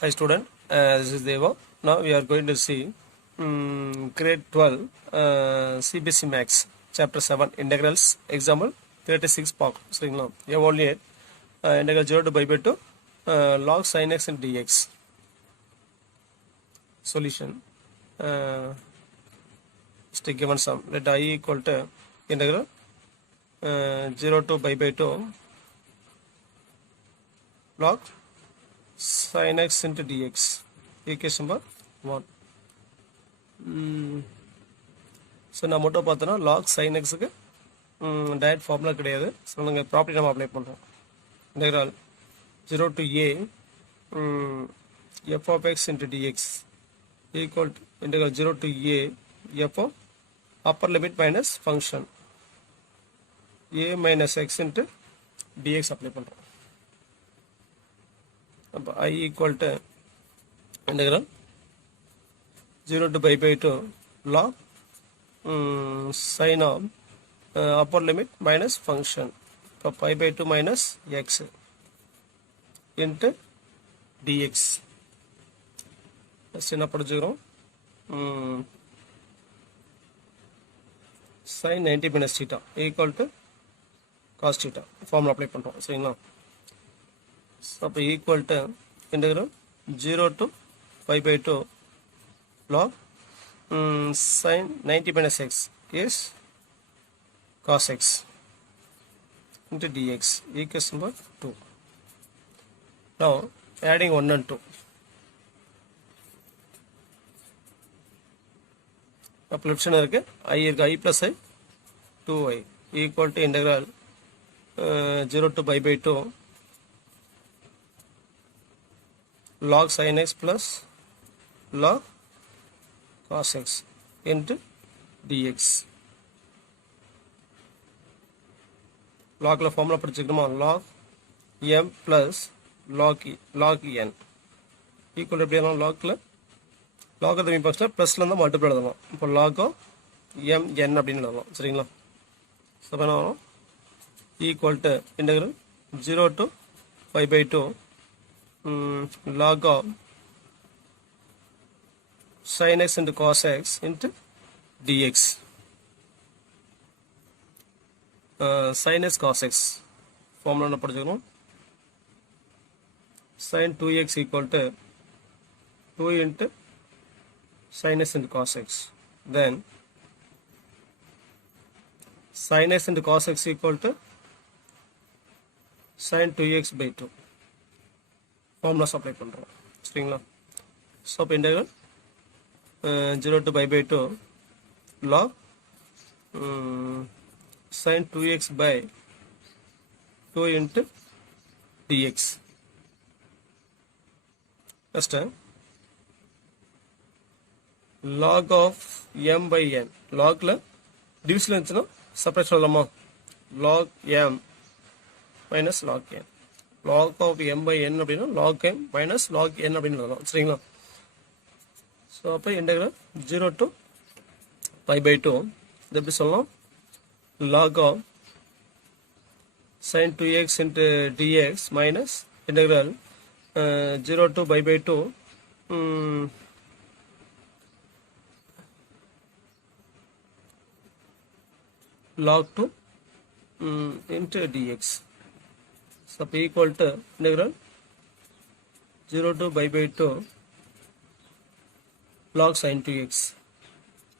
Hi student, this is Deva. Now we are going to see grade 12 CBSE Max chapter 7 integrals example 36 part. சரிங்களா evaluate integral 0 to pi by 2 log sin x and dx. Solution is given sum. Let I equal to integral 0 to pi by 2 log sin x into dx. Equation number 1. So நான் மட்டும் பார்த்தோன்னா lock sign எக்ஸுக்கு diet formula கிடையாது. So நாங்கள் property நம்ம apply பண்ணுறோம். Integral 0 to a f of x into dx equal to integral 0 to a f of upper limit minus function a minus x into dx apply பண்ணுறோம். அப்போ I equal to integral 0 to pi by 2 log sin of upper limit minus function இப்போ pi by 2 minus x into dx. First என்ன படிச்சுக்கிறோம், sin 90 minus theta equal to cos theta formula apply பண்ணுறோம். சரிங்களா, அப்போ equal to integral 0 to pi by 2 log sin 90 minus x is cos x into dx equation number 2. Now adding 1 and 2. அப்போ left side இருக்கு i இருக்கு, i plus i 2i equal to integral 0 to pi by 2 log sin x plus log cos x into dx. logல formula படிச்சுக்கணுமா, log m plus log n equal எப்படி எழுதலாம், logல log of first ப்ளஸ்ல இருந்தால் multiple எழுதலாம். இப்போ log of m n அப்படின்னு எழுதலாம். சரிங்களா, ஸோ என்ன வரும், equal to integral 0 to pi by 2 log of sin x into cos x into dx. sin x cos x formula என்ன படிச்சுக்கணும், sin 2x equal to 2 into sin x into cos x, then sin x into cos x equal to sin 2x by 2 formulas apply பண்ணுறோம். சரிங்களா, so அப்போ integral 0 to pi by 2 log sin 2x by 2 into dx. Next log of m by n. logல division இருந்துச்சுன்னா separate சொல்லலாமா, log m minus log n. log of m by n அப்படின்னா log m minus log n அப்படின்னு எழுதலாம். சரிங்களா, so அப்போ integral 0 to pi by 2 இது எப்படி சொல்லலாம், log of sin 2x into dx minus integral 0 to pi by 2 log 2 into dx. So equal to integral 0 to pi by 2 log sin 2x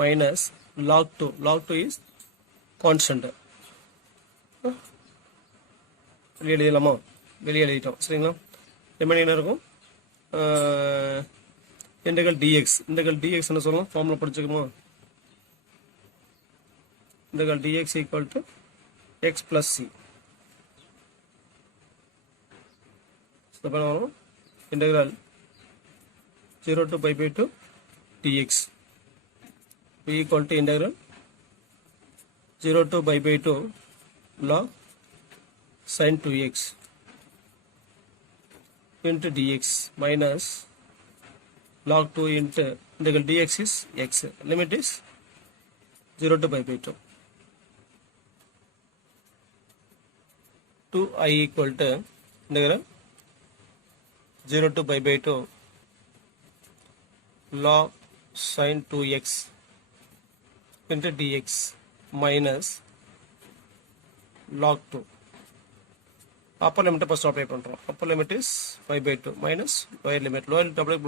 minus log 2. log 2 is constant. வெளியே எழுதலாமா, வெளியே எழுதிட்டோம். சரிங்களா, remaining என்ன இருக்கும், இன்டெக்ரல் dx. இன்டெக்ரல் dx என்ன சொல்லலாம், formula படிச்சுக்கணுமா, integral dx equal to x plus c. integral 0 to pi by 2 dx equal to integral 0 to pi by 2 log sin 2x into dx minus log 2 into integral dx is x. Limit is 0 to pi by 2. 2i equal to integral 0 to pi by 2 log sin 2x into dx minus log 2. upper limit first apply பண்றோம். upper limit is 5/2 minus lower limit. lower limit apply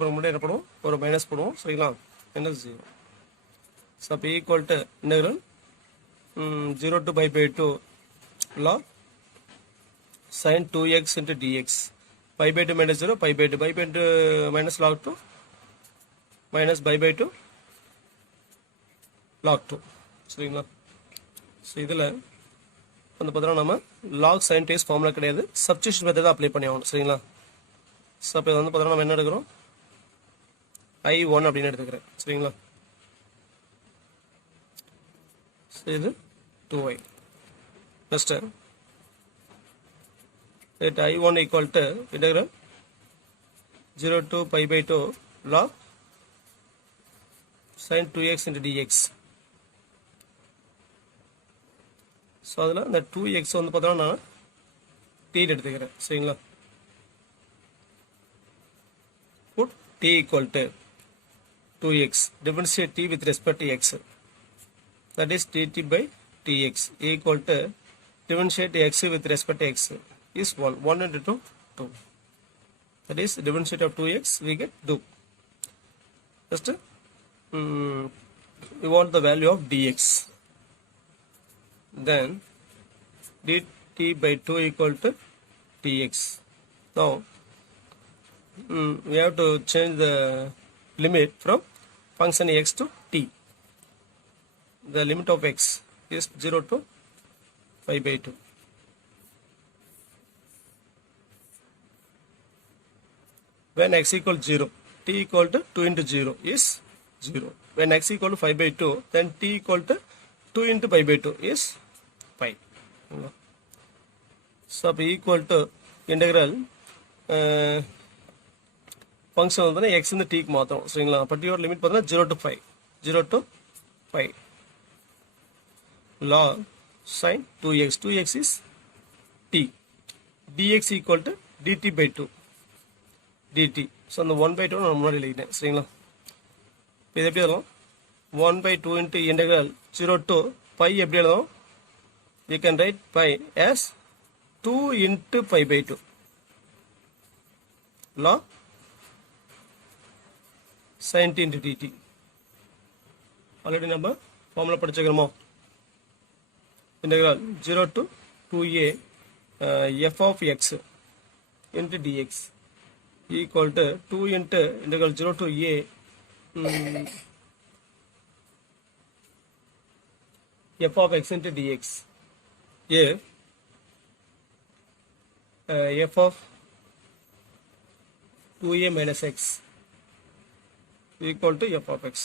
பண்ணும்போது என்ன பண்ணுவோம், ஒரு minus போடுவோம். சரிங்களா, minus 0. so அப்போ equal to integral 0 to 5/2 log sin 2x into dx. 5/2 minus 0, 5/2. 5/2 minus log 2 minus 5/2 log 2. சரிங்களா, so இதில் வந்து பார்த்தோன்னா நம்ம log sin 2x ஃபார்முலா கிடையாது, சப்ஸ்டியூஷன் மெத்தட் அப்ளை பண்ணி ஆகணும். சரிங்களா, ஸோ இப்போ இது வந்து பார்த்தோன்னா நம்ம என்ன எடுக்கிறோம், I1 அப்படின்னு எடுத்துக்கிறேன். சரிங்களா, ஸோ இது 2y. Next let I1 equal to integral 0 to 5/2 log sin 2x into dx. So அதில் இந்த 2x வந்து பார்த்தோன்னா நான் t எடுத்துக்கிறேன். சரிங்களா, put t equal to 2x, differentiate t with respect to x, that is dt by dx equal to differentiate x with respect to x is 1. 1 into 2, 2. That is differentiate of 2x, we get 2. Just we want the value of dx. Then dt by 2 equal to dx. Now we have to change the limit from function x to t. The limit of x is 0 to 5/2. When x equal 0, t equal to 2 into 0 is 0. When x equal to 5/2, then t equal to 2 into 5/2 is 5. So equal to integral function வந்து x இந்த t க்கு மாத்தணும். சரிங்களா, particular limit பார்த்தா 0 to 5, 0 to 5 log sin 2x, 2x is t, dx equal to dt by 2 dt. So அந்த 1/2 நான் முன்னாடி எழுதிட்டேன். சரிங்களா, இப்போ இது எப்படி எழுதலாம், 1/2 into integral 0 to pi எப்படி எழுதும், you can write pi as 2 into 5/2 log sin t into dt. Already நம்ம formula படிச்சுக்கிறோமோ, integral 0 to 2a f of x into dx equal to 2 into integral 0 to a f of x into dx. If f of 2a minus x equal to f of x,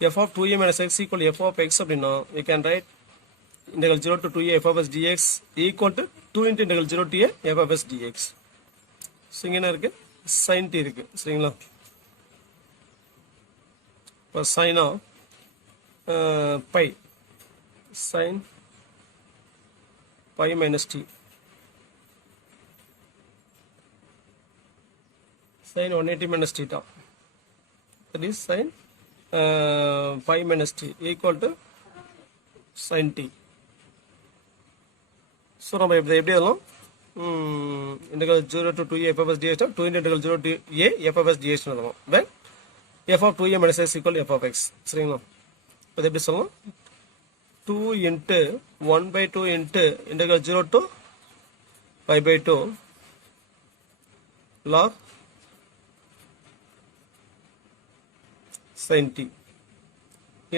f of 2a minus x equal to f of x அப்படின்னா we can write integral 0 to 2a f of s dx equal to 2 into integral 0 to a f of s dx. So இங்கே என்ன இருக்கு, sin t இருக்கு. சரிங்களா, இப்போ sin of pi, sin pi minus t, sin 180 minus theta, that is sin pi minus t equal to sin t. So நம்ம எப்படி எழுதலாம், integral 0 to 2a f of s dx, 2 into integral 0 to a f of s dx எழுதலாம். when f of 2a minus x equal to f of x. சரிங்களா, இப்போ எப்படி சொல்லலாம், 2 into 1/2 into integral 0 to 5/2 log sin t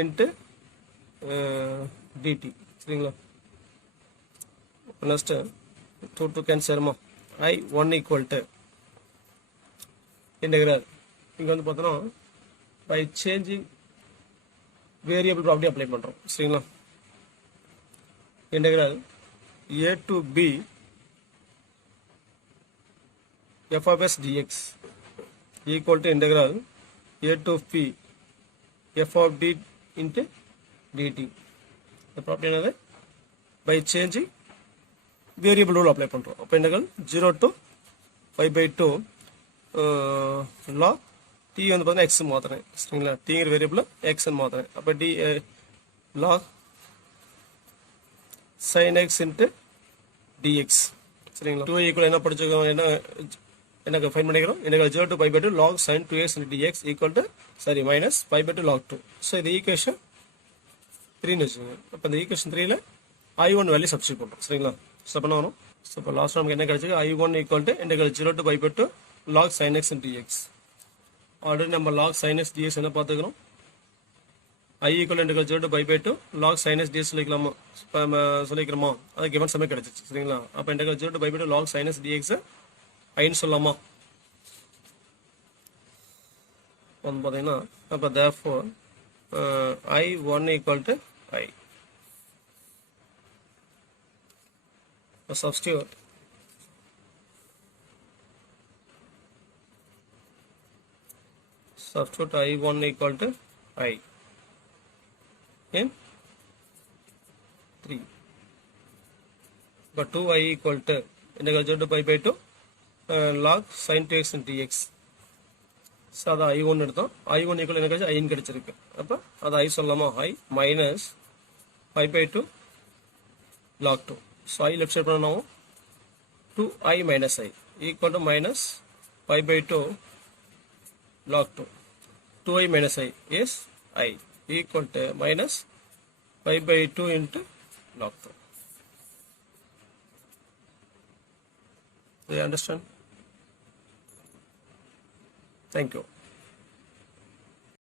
into dt. சரிங்களா, next 2 to cancel I1 equal to integral, இங்க வந்து பார்த்தோன்னா by changing variable property apply பண்ணுறோம். சரிங்களா, integral a to b f of s dx equal to integral a to p f of d into dt. the property என்னது, by changing variable rule apply பண்ணுறோம். அப்போ integral 0 to 5/2 log t வந்து பார்த்தீங்கன்னா x மாத்துறேன் சரிங்களா, tங்கிற variable x மாத்துறேன். அப்போ d log sin x into dx சரிங்களா. 2y equal என்ன படிச்சுக்கோங்க, எனக்கு ஃபைன் பண்ணிக்கிறோம். எனக்கு 0 to pi by 2 log sin 2x into dx equal to sorry minus pi by 2 log 2. So இது ஈக்குவேஷன் 3ன்னு வச்சுக்கோங்க. அப்போ இந்த ஈக்குவேஷன் 3ல i1 வேல்யூ சப்ஸ்டிட் பண்ணுறோம் சரிங்களா. ஸோ பண்ண வரும். ஸோ இப்போ லாஸ்ட் நமக்கு என்ன கிடைச்சிருக்கு, i1 equal to integral 0 to pi by 2 log sin x into dx. Already நம்ம log sin x dx என்ன பார்த்துக்கிறோம், i equal integral 0 to pi by 2 log sin x dx சொல்லிக்கலாமா, சொல்லிக்கிறோமா, அது கிவன் சமயம் கிடைச்சிச்சு சரிங்களா. அப்போ integral 0 to pi by 2 log sin x dx ஐன்னு சொல்லலாமா வந்து பார்த்தீங்கன்னா. அப்போ therefore i1 equal to I. Substitute i1 equal to I in 3. But 2i equal to integral 0 to pi by 2 log sin 2x into dx. So அதை i1 எடுத்தோம். i1 equal எனக்கு ஐன்னு கிடைச்சிருக்கு. அப்போ அதை i சொல்லலாமா, i minus 5 by 2 log 2. So i left side பண்ணணும், 2i minus I equal to minus 5 by 2 log 2. 2i minus I is I equal to minus 5 by 2 into log 2. Do you understand? Thank you.